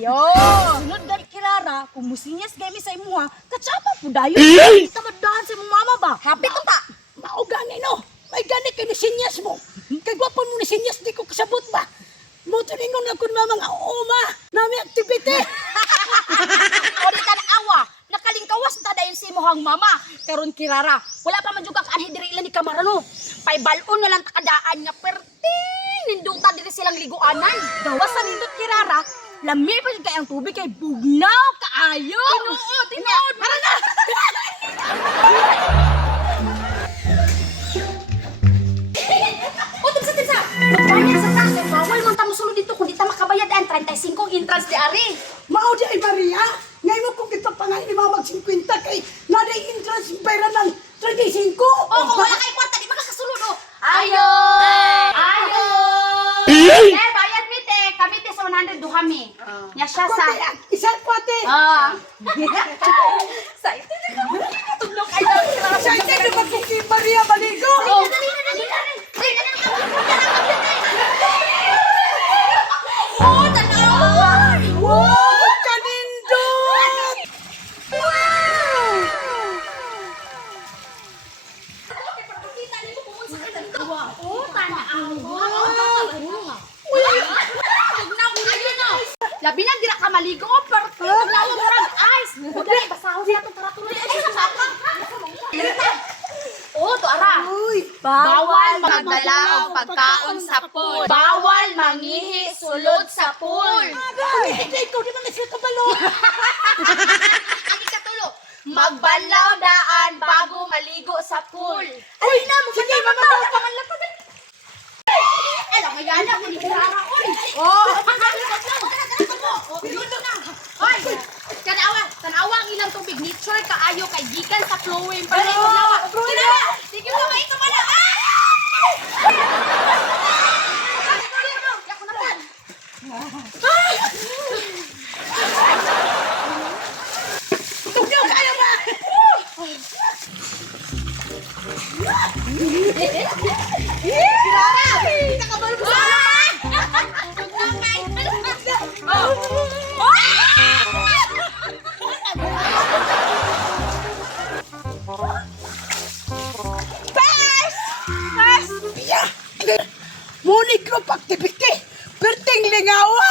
kayo. Sunod gani Kirara, kung musinyas gami sa imuha, katsapa po dayo. Kita madahan sa imong mama ba? Happy to ta. Mao gani no. May gani kay ni sinyas mo. Kay gwapon mo ni sinyas di ko kasabot ba. Mo tulingon na kun mamang uma. Nami activity. O di ka awa, nakalingkawas ta dayon si imuhang mama. Karon Kirara, wala pa man jud ka anhi diri ila ni Kamarano. Pay balon na lang takadaan nga perting ninduta diri silang liguanan. Gawas sa nindot Kirara, lami pa jud kay ang tubig kay bugnaw kaayo. Tinuod. Para na. Magbayad sa tax, bawal man ta mosulod dito kung di ta makabayad ang 35 entrance di ari. Mao di ay Maria. Ngay mo kung kita pangay ni mamag 50 kay naday entrance pera ng 35. Oh, kung wala kay kwarta di makakasulod oh. Ayo! Ayo! Bayad mi te, kami te sa 100 duhami. Nya siya sa Isang kwate. Sa ito na tudlok ay daw. Sa ite na magkuki Maria Baligo. Oh, tanaw! Wow! Kanindot! Oh, tanaw! Labi na dira ka maligo, perfect. Naglawa mo rag ice. O dali, basahon niya itong karatuloy. Ay, sa sakang. Oh, to ara. Bawal magdala og pagkaon sa pool. Bawal mangihi sulod sa pool. Hindi ko di man na sila kabalo. Ani katulo, magbanlaw daan bago maligo sa pool. Ay na mo sige mama pamanla pa dali. Alam mo yan ako ni Kirara oy. Oh. Hoy, tanawa ang ilang tubig nature kaayo kay gikan sa flowing para imo lawa. Kirara, sige mo ito pa na. Tugyaw kayo ba? Kirara, kita ka ba mo sa Morning group activity. Perting lingawa.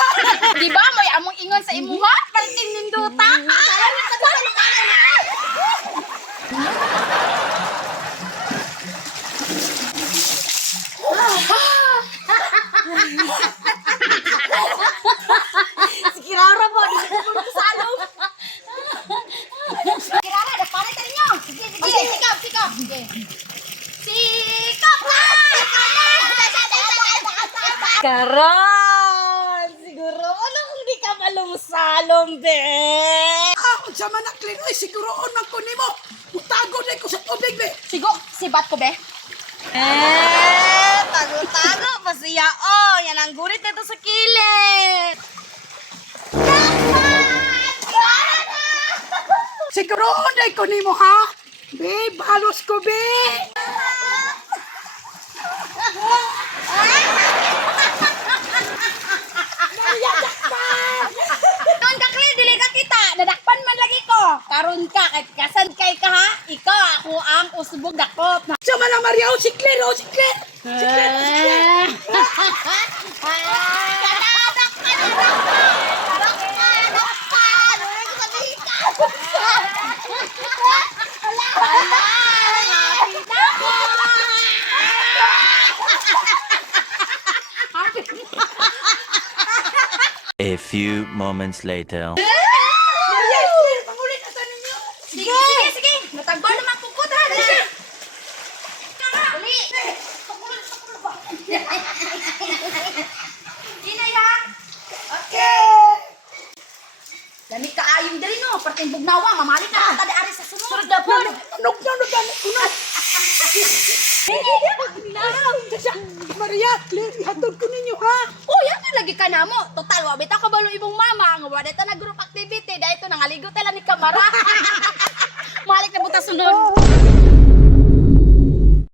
Di ba may among ingon sa imuha? Perting ninduta. Si Kirara po, di ko po sa along. Kirara, dapat tayo niyo. Sige, sikap. Sige. Sikap! Karon! Siguro, ano kung di ka malumsalong, be? Kung sa manaklin, oy, siguro unang ko nimo. Utago na ko sa tubig, be. Sigo, sibat ko, be? Tago-tago pa siya. Oh, yan ang gurit nito sa kilid. Siguro unay ko nimo, ha? Be, balos ko, be. Karon ka, Clay, dili ka kita. Nadakpan man lagi ko. Karon ka, kasan kay ka, ha? Ikaw, ako ang usbog dakop. Sa manang Maria, si Claire, si Claire. Si Claire, si Claire. A few moments later. Maria, Claire, pangulit na tanin niyo. Sige. Natagbar naman pukot, ha? Dali. Inay, ha? Okay. Lamig ka ayong dali, no? Parteng bugnawa, mamalik na tadi ari sa sunod. Sunod na po. Anok na, kuno. Maria, Claire, ihatod ko ninyo, ha? Oh, yan nga lagi ka na mo. Total, wabita ka balo ibong mama. Nga wala ito na group activity. Dahil ito nangaligo tala ni Kamara. Malik na buta sunod.